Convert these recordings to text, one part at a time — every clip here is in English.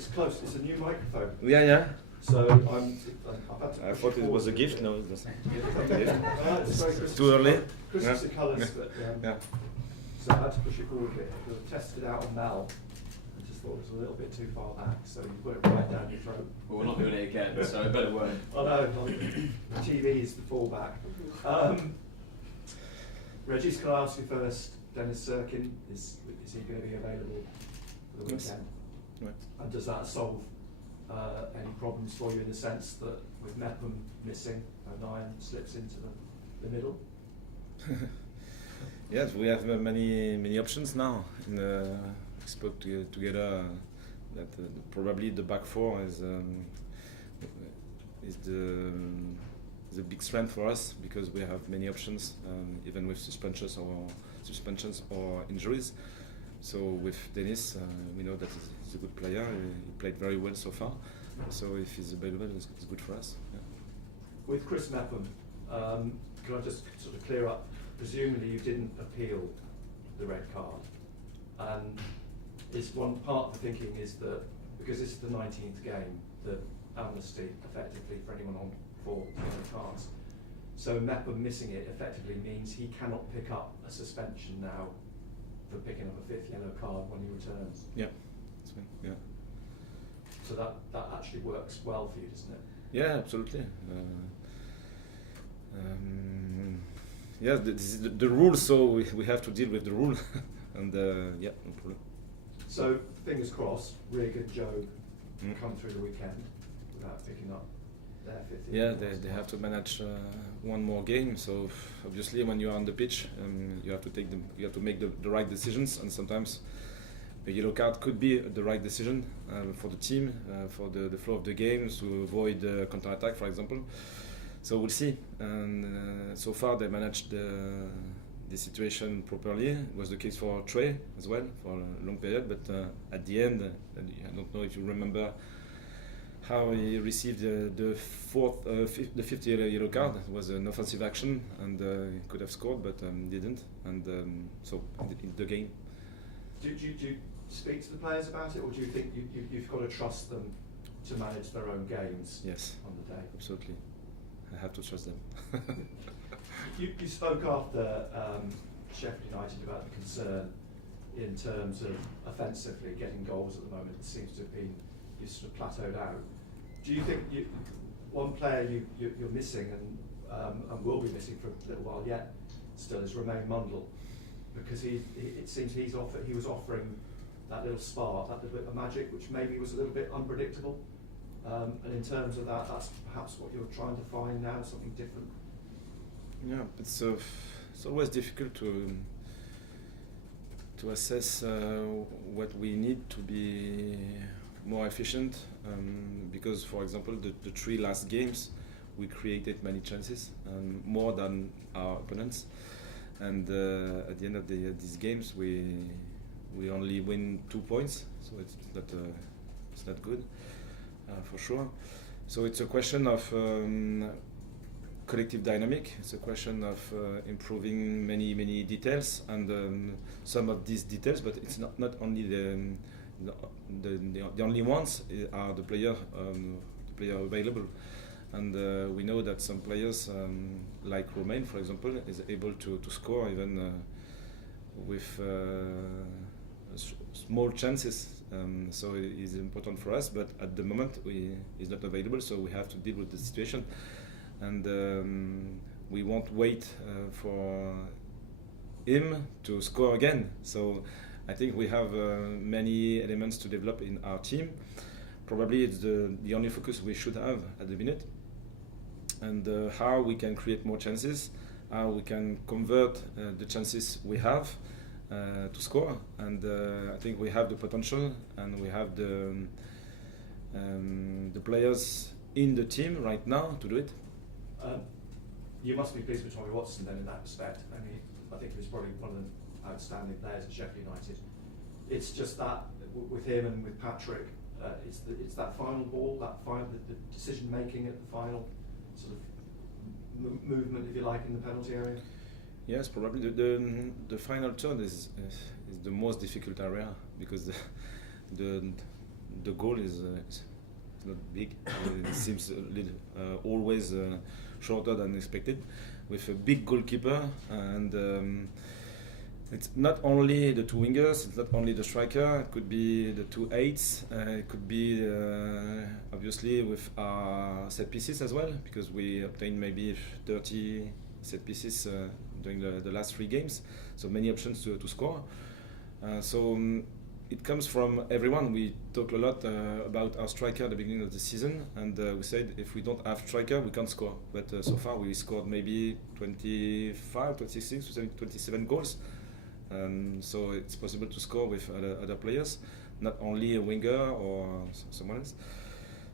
It's close. It's a new microphone. Yeah. So I've had to. I thought it was a gift. No, it's not. It's very Christmas. Too early. Christmas colours, but so I had to push it forward a bit. I tested it out on Mel. I just thought it was a little bit too far back, so you put it right down your throat. Well, we're not doing it again, so it better work. I know. The TV is the fallback. Régis, can I ask you first? Dennis Sirkin, is he going to be available for the weekend? Right. And does that solve any problems for you in the sense that with Mepham missing, O'Nien slips into the middle? Yes, we have many options now. We spoke together that probably the back four is the big strength for us because we have many options, even with suspensions or injuries. So with Dennis, we know that he's a good player. He played very well so far. So if he's available, it's good for us. Yeah. With Chris Mepham, can I just sort of clear up? Presumably you didn't appeal the red card, and is one part of the thinking is that because this is the 19th game, the amnesty effectively for anyone on 4 yellow cards. So Mepham missing it effectively means he cannot pick up a suspension now for picking up a 5th yellow card when he returns. Yeah, that's fine. Yeah. So that actually works well for you, doesn't it? Yeah, absolutely. Yes, this is the rule, so we have to deal with the rule, and yeah, no problem. So fingers crossed, Rig and Joe come through the weekend without picking up their 5th. Yeah, they have to manage one more game. So obviously, when you are on the pitch, you have to make the right decisions, and sometimes a yellow card could be the right decision for the team, for the flow of the game, to avoid counter-attack, for example. So we'll see. And so far, they managed the situation properly. It was the case for Trey as well for a long period. But at the end, I don't know if you remember how he received the 5th yellow card. It was an offensive action, and he could have scored, but didn't. And so in the game. Do you speak to the players about it, or do you think you've got to trust them to manage their own games? Yes, on the day? Absolutely. I have to trust them. You spoke after Sheffield United about the concern in terms of offensively getting goals at the moment. It seems to have been sort of plateaued out. Do you think one player you're missing and will be missing for a little while yet still is Romain Mundle, because it seems he was offering that little spark, that little bit of magic, which maybe was a little bit unpredictable. And in terms of that, that's perhaps what you're trying to find now, something different. Yeah, it's always difficult to assess what we need to be more efficient, because, for example, the 3 last games we created many chances, more than our opponents, and at the end of these games we only win 2 points, so it's not good. For sure. So it's a question of collective dynamic. It's a question of improving many details, and some of these details, but it's not only the only ones are the player available. And we know that some players, like Romain, for example, is able to score even with small chances. So it is important for us, but at the moment he's not available, so we have to deal with the situation, and we won't wait for him to score again. So I think we have many elements to develop in our team. Probably it's the only focus we should have at the minute, and how we can create more chances, how we can convert the chances we have to score, and I think we have the potential, and we have the players in the team right now to do it. You must be pleased with Tommy Watson then in that respect. I mean, I think he was probably one of the outstanding players at Sheffield United. It's just that with him and with Patrick, it's that final ball, the decision making at the final sort of movement, if you like, in the penalty area. Yes, probably the final third is the most difficult area, because the the goal is not big. It seems always shorter than expected, with a big goalkeeper, and it's not only the two wingers, it's not only the striker, it could be the two eights, it could be obviously with our set pieces as well, because we obtained maybe 30 set pieces during the last 3 games, so many options to score. It comes from everyone. We talk a lot about our striker at the beginning of the season, and we said if we don't have striker, we can't score. But so far we scored maybe 25, 26, 27 goals. So it's possible to score with other players, not only a winger or someone else.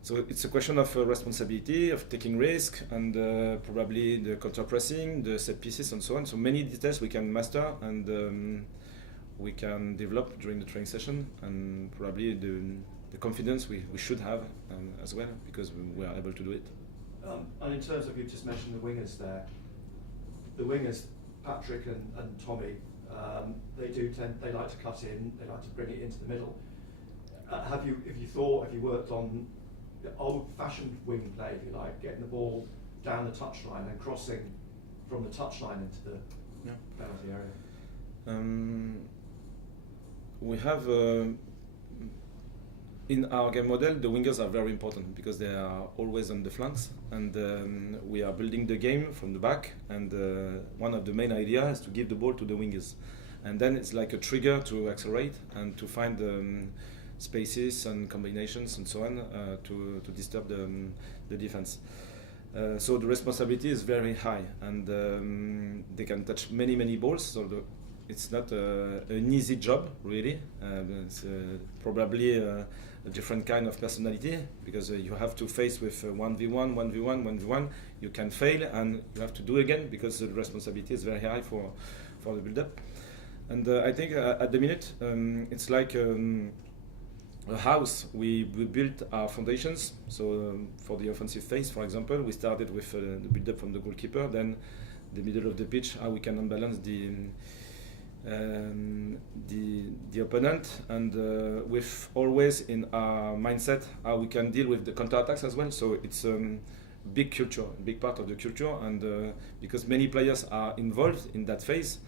So it's a question of responsibility, of taking risk, and probably the counter-pressing, the set pieces, and so on. So many details we can master, and we can develop during the training session, and probably the confidence we should have as well, because we are able to do it. And in terms of, you just mentioned the wingers there, the wingers, Patrick and Tommy, they like to cut in, they like to bring it into the middle. Have you worked on the old-fashioned wing play, if you like, getting the ball down the touchline and crossing from the touchline into the penalty area? We have in our game model, the wingers are very important because they are always on the flanks, and we are building the game from the back, and one of the main ideas is to give the ball to the wingers, and then it's like a trigger to accelerate and to find spaces and combinations and so on to disturb the defense. So the responsibility is very high, and they can touch many balls, so it's not an easy job, really. It's probably a different kind of personality, because you have to face with 1v1, 1v1, 1v1. You can fail and you have to do again, because the responsibility is very high for the build-up. And I think at the minute it's like a house. We built our foundations. So for the offensive phase, for example, we started with the build-up from the goalkeeper, then the middle of the pitch, how we can unbalance the opponent, and with always in our mindset how we can deal with the counter-attacks as well. So it's a big culture, a big part of the culture, and because many players are involved in that phase,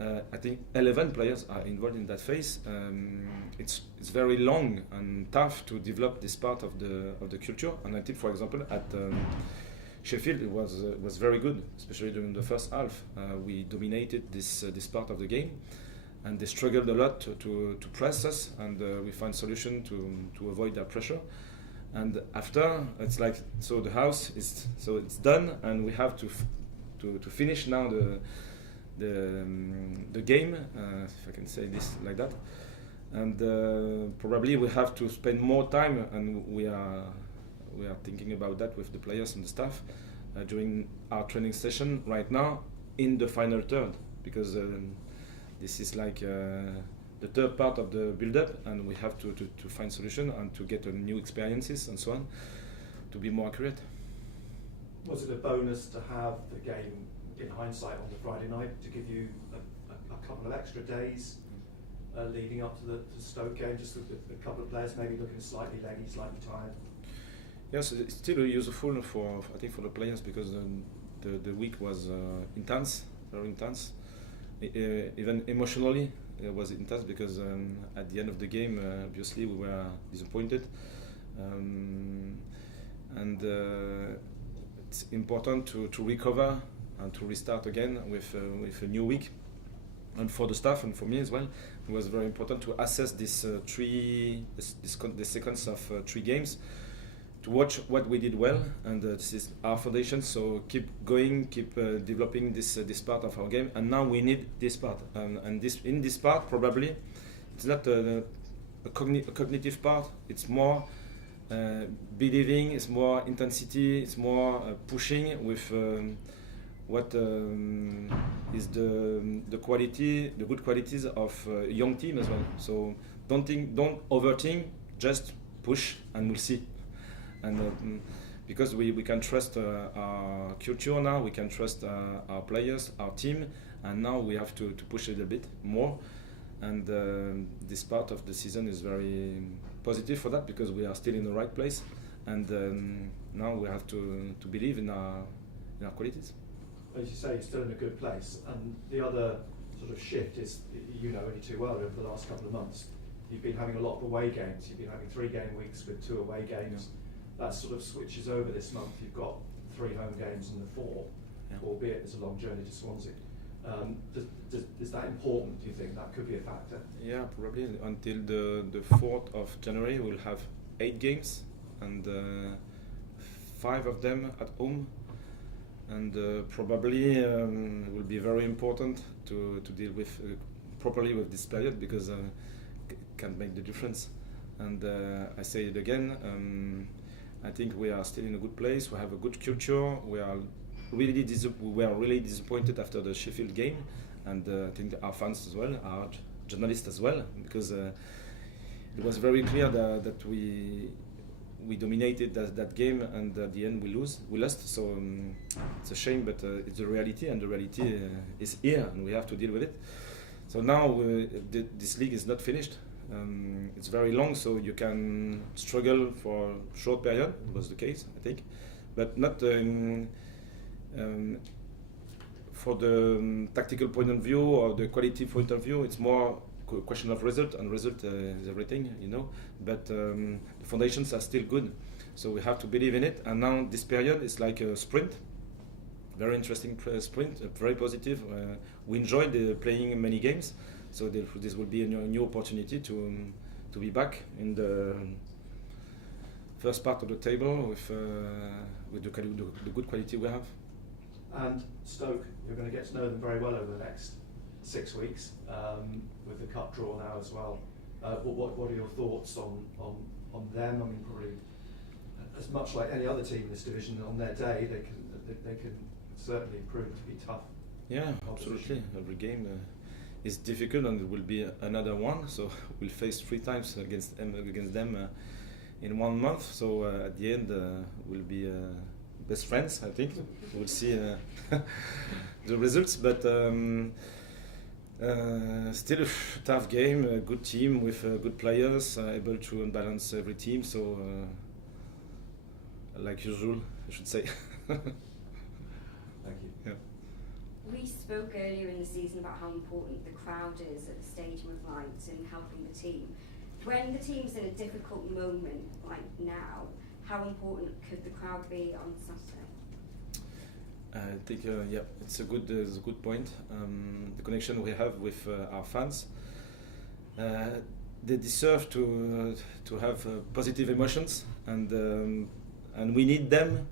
I think 11 players are involved in that phase. It's very long and tough to develop this part of the culture, and I think, for example, at Sheffield, it was very good, especially during the first half. We dominated this part of the game, and they struggled a lot to press us, and we found solution to avoid that pressure. And after, it's like, so the house is, so it's done, and we have to finish now the game, if I can say this like that. And probably we have to spend more time, and we are thinking about that with the players and the staff during our training session right now in the final third, because this is like the third part of the build-up, and we have to find solution and to get new experiences and so on to be more accurate. Was it a bonus to have the game in hindsight on the Friday night to give you a couple of extra days leading up to the Stoke game, just with a couple of players maybe looking slightly leggy, slightly tired? Yes, it's still useful for, I think, for the players, because the week was intense, very intense. Even emotionally, it was intense, because at the end of the game, obviously, we were disappointed. And it's important to recover and to restart again with a new week. And for the staff and for me as well, it was very important to assess this sequence of 3 games, to watch what we did well, and this is our foundation. So keep going, keep developing this part of our game, and now we need this part. And in this part, probably it's not a cognitive part. It's more believing, it's more intensity, it's more pushing with what is the quality, the good qualities of a young team as well. So don't overthink, just push, and we'll see. And because we can trust our culture now, we can trust our players, our team, and now we have to push a little bit more. And this part of the season is very positive for that because we are still in the right place, and now we have to believe in our qualities. As you say, you're still in a good place, and the other sort of shift is, you know only too well, over the last couple of months, you've been having a lot of away games. You've been having 3 game weeks with 2 away games. That sort of switches over this month. You've got 3 home games and the 4, albeit it's a long journey to Swansea. Is that important, do you think? That could be a factor? Yeah, probably. Until the 4th of January, we'll have 8 games, and 5 of them at home. And probably will be very important to deal with properly with this period, because can make the difference. And I say it again, I think we are still in a good place. We have a good culture. We were really disappointed after the Sheffield game, and I think our fans as well, our journalists as well, because it was very clear that we dominated that game, and at the end we lost. So it's a shame, but it's the reality, and the reality is here, and we have to deal with it. So now this league is not finished. It's very long, so you can struggle for a short period. It was the case, I think, but not for the tactical point of view or the quality point of view. It's more a question of result, and result is everything, you know. But the foundations are still good, so we have to believe in it. And now this period is like a sprint, very interesting sprint, very positive. We enjoyed playing many games. So this will be a new opportunity to be back in the first part of the table with the good quality we have. And Stoke, you're going to get to know them very well over the next 6 weeks, with the cup draw now as well. What are your thoughts on them? I mean, probably as much like any other team in this division, on their day they can certainly prove to be tough. Yeah, absolutely. Every game is difficult, and it will be another one. So we'll face 3 times against them in 1 month. So at the end, we'll be best friends, I think. We'll see the results, but still a tough game. A good team with good players, able to balance every team. So like usual, I should say. Thank you. Yeah. We spoke earlier in the season about how important the crowd is at the Stadium of Light in helping the team. When the team's in a difficult moment like now, how important could the crowd be on Saturday? I think it's a good point. The connection we have with our fans, they deserve to have positive emotions, and we need them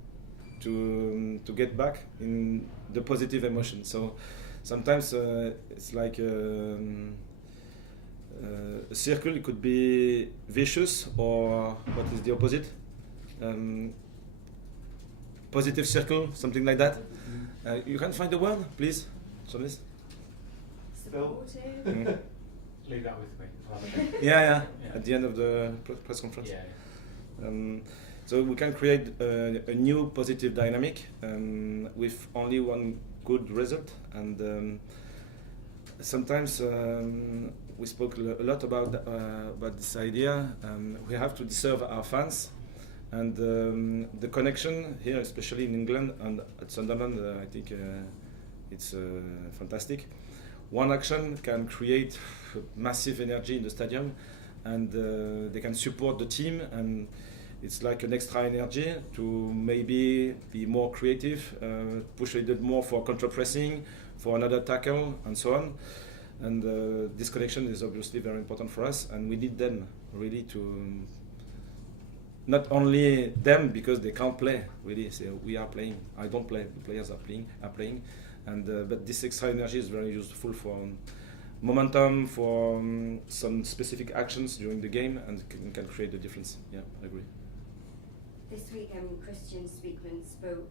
to get back in the positive emotion. So sometimes it's like a circle. It could be vicious, or what is the opposite? Positive circle, something like that. You can find the word, please, Jonas. Supportive. Leave that with me. Yeah. At the end of the press conference. Yeah. So we can create a new positive dynamic with only one good result. And sometimes we spoke a lot about this idea. We have to deserve our fans. And the connection here, especially in England and at Sunderland, I think it's fantastic. One action can create massive energy in the stadium, and they can support the team, and it's like an extra energy to maybe be more creative, push a little more for counter-pressing, for another tackle, and so on. And this connection is obviously very important for us, and we need them really to... Not only them, because they can't play really. So we are playing. I don't play. The players are playing, and but this extra energy is very useful for momentum, for some specific actions during the game, and can create a difference. Yeah, I agree. This week, Christian Speakman spoke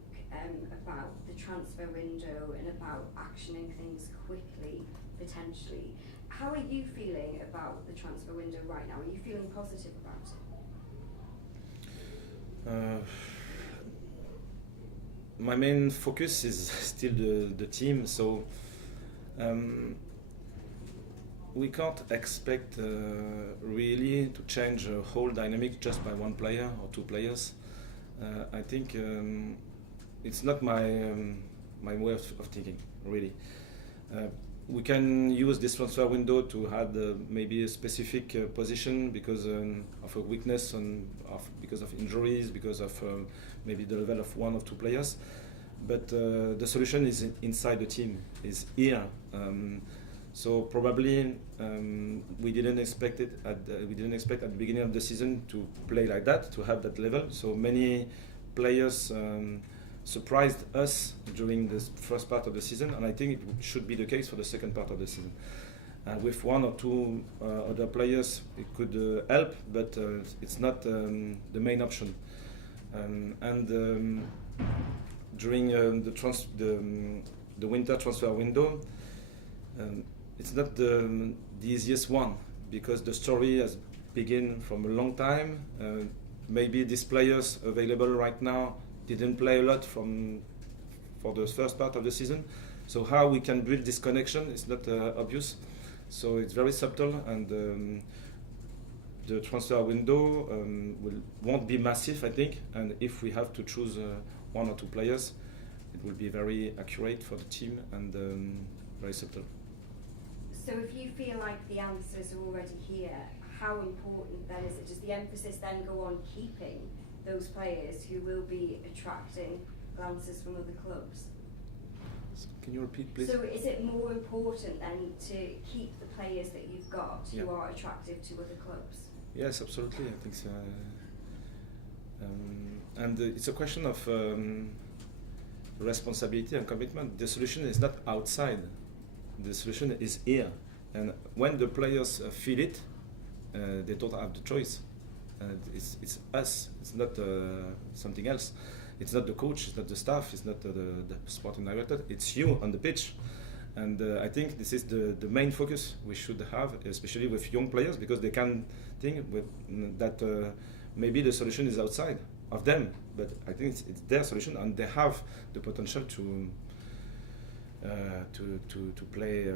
about the transfer window and about actioning things quickly, potentially. How are you feeling about the transfer window right now? Are you feeling positive about it? My main focus is still the team, so we can't expect really to change a whole dynamic just by one player or two players. I think it's not my way of thinking, really. We can use this transfer window to add maybe a specific position because of a weakness because of injuries, because of maybe the level of one or two players. But the solution is inside the team, is here. So probably we didn't expect at the beginning of the season to play like that, to have that level. So many players surprised us during the first part of the season, and I think it should be the case for the second part of the season. With one or two other players, it could help, but it's not the main option. During the winter transfer window, it's not the easiest one because the story has begun from a long time. Maybe these players available right now didn't play a lot for the first part of the season. So how we can build this connection is not obvious. So it's very subtle, and the transfer window won't be massive, I think. And if we have to choose one or two players, it will be very accurate for the team and very subtle. So if you feel like the answers are already here, how important then is it? Does the emphasis then go on keeping those players who will be attracting glances from other clubs? Can you repeat, please? So is it more important then to keep the players that you've got who are attractive to other clubs? Yes, absolutely. I think so. And it's a question of responsibility and commitment. The solution is not outside. The solution is here. And when the players feel it, they don't have the choice. It's us. It's not something else. It's not the coach. It's not the staff. It's not the sporting director. It's you on the pitch. And I think this is the main focus we should have, especially with young players, because they can think that maybe the solution is outside of them. But I think it's their solution, and they have the potential to play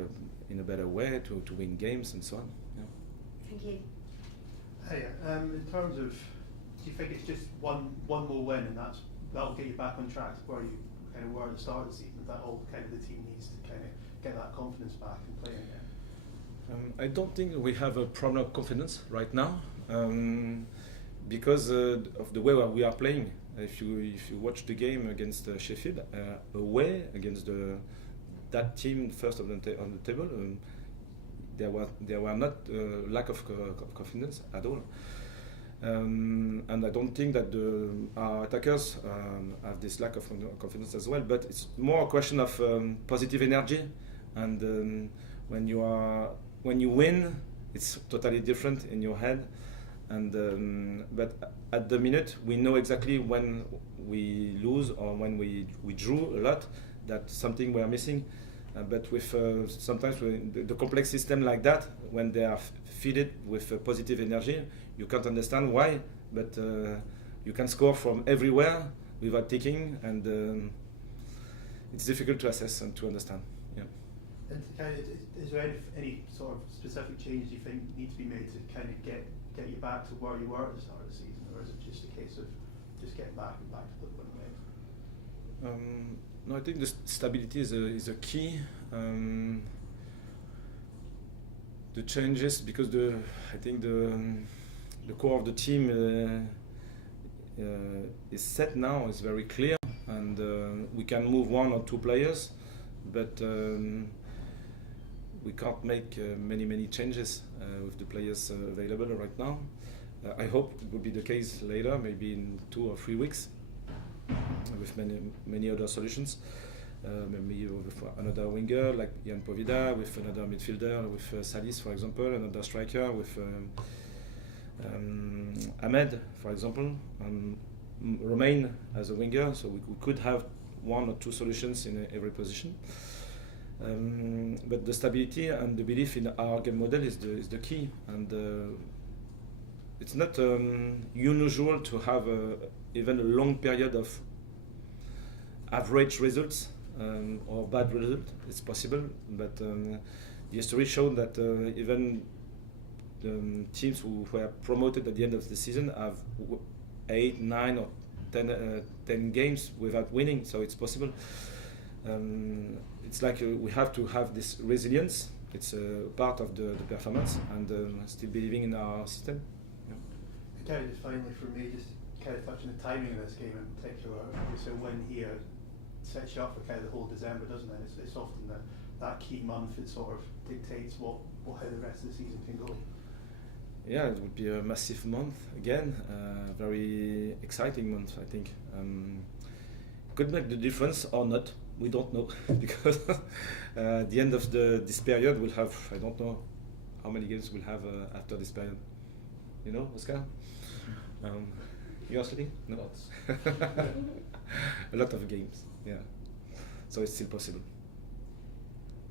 in a better way, to win games and so on. Yeah. Thank you. Hey, in terms of, do you think it's just one more win and that'll get you back on track to where you kind of were at the start of the season? That all kind of the team needs to kind of get that confidence back and play again? I don't think we have a problem of confidence right now because of the way we are playing. If you watch the game against Sheffield away against that team first on the table, there were not lack of confidence at all. And I don't think that our attackers have this lack of confidence as well. But it's more a question of positive energy, and when you win, it's totally different in your head. And but at the minute, we know exactly when we lose or when we drew a lot. That's something we are missing. But with sometimes the complex system like that, when they are fed with positive energy, you can't understand why, but you can score from everywhere without thinking, and it's difficult to assess and to understand. Yeah. And is there any sort of specific changes you think need to be made to kind of get you back to where you were at the start of the season, or is it just a case of just getting back to the winning ways? No, I think the stability is a key. The changes, because I think the core of the team is set now, is very clear, and we can move one or two players, but we can't make many changes with the players available right now. I hope it will be the case later, maybe in 2 or 3 weeks, with many other solutions. Maybe with another winger like Jan Povida, with another midfielder, with Salis, for example, another striker, with Ahmed, for example, Romain as a winger, so we could have 1 or 2 solutions in every position. But the stability and the belief in our game model is the key, and it's not unusual to have even a long period of average results or bad results. It's possible, but history showed that even the teams who were promoted at the end of the season have 8, 9 or 10 games without winning, so it's possible. It's like we have to have this resilience. It's a part of the performance, and still believing in our system. Yeah. Kind of just finally for me, just kind of touching the timing of this game in particular. So a win here sets you up for kind of the whole December, doesn't it? It's often that key month that sort of dictates how the rest of the season can go. Yeah, it would be a massive month again, very exciting month, I think. Could make the difference or not, we don't know, because at the end of this period we'll have, I don't know how many games we'll have after this period. You know, Oscar? You are studying? No? Lots. A lot of games, yeah. So it's still possible.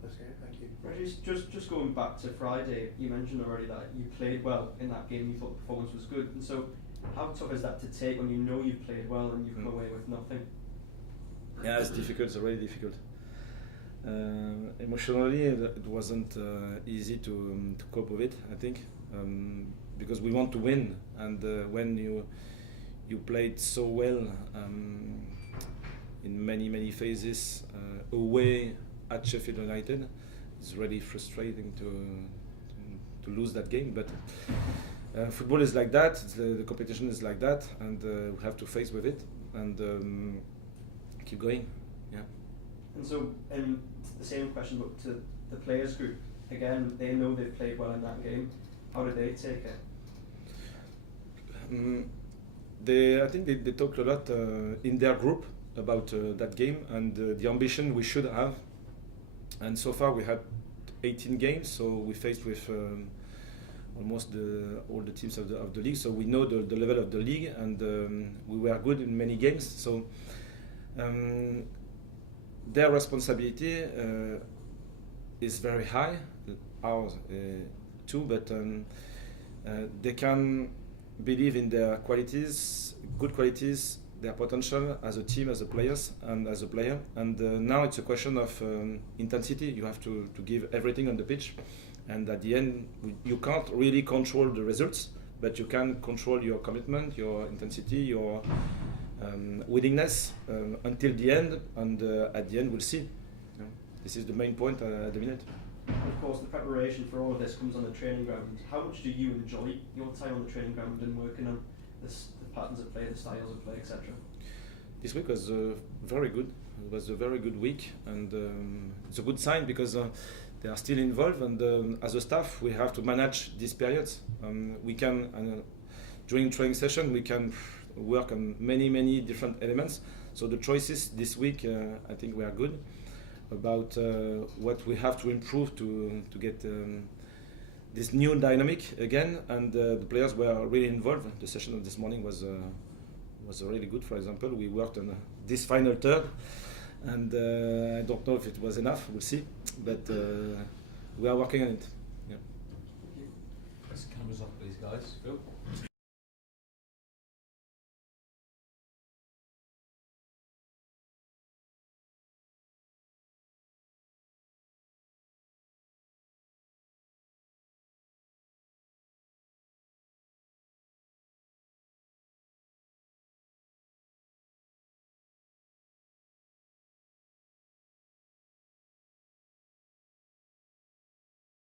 That's great, thank you. Régis, just going back to Friday, you mentioned already that you played well in that game, you thought the performance was good, and so how tough is that to take when you know you've played well and you've come away with nothing? Yeah, it's difficult, it's really difficult. Emotionally, it wasn't easy to cope with it, I think, because we want to win, and when you played so well in many phases away at Sheffield United, it's really frustrating to lose that game. But football is like that, the competition is like that, and we have to face with it and keep going. Yeah. And so, the same question, but to the players group, again, they know they've played well in that game. How do they take it? I think they talked a lot in their group about that game and the ambition we should have. And so far we had 18 games, so we faced with almost all the teams of the league. So we know the level of the league, and we were good in many games. So their responsibility is very high, ours too, but they can believe in their qualities, good qualities, their potential as a team, as a players, and as a player. And now it's a question of intensity. You have to give everything on the pitch, and at the end, you can't really control the results, but you can control your commitment, your intensity, your willingness until the end. And at the end, we'll see. Yeah. This is the main point at the minute. And of course, the preparation for all of this comes on the training ground. How much do you enjoy your time on the training ground and working on the patterns of play, the styles of play, etc.? This week was very good. It was a very good week, and it's a good sign because they are still involved. And as a staff, we have to manage these periods. We can, during training session, we can work on many different elements. So the choices this week, I think, we are good about what we have to improve to get this new dynamic again, and the players were really involved. The session of this morning was really good. For example, we worked on this final third, and I don't know if it was enough, we'll see, but we are working on it. Yeah. Let's cameras off, please, guys. Phil?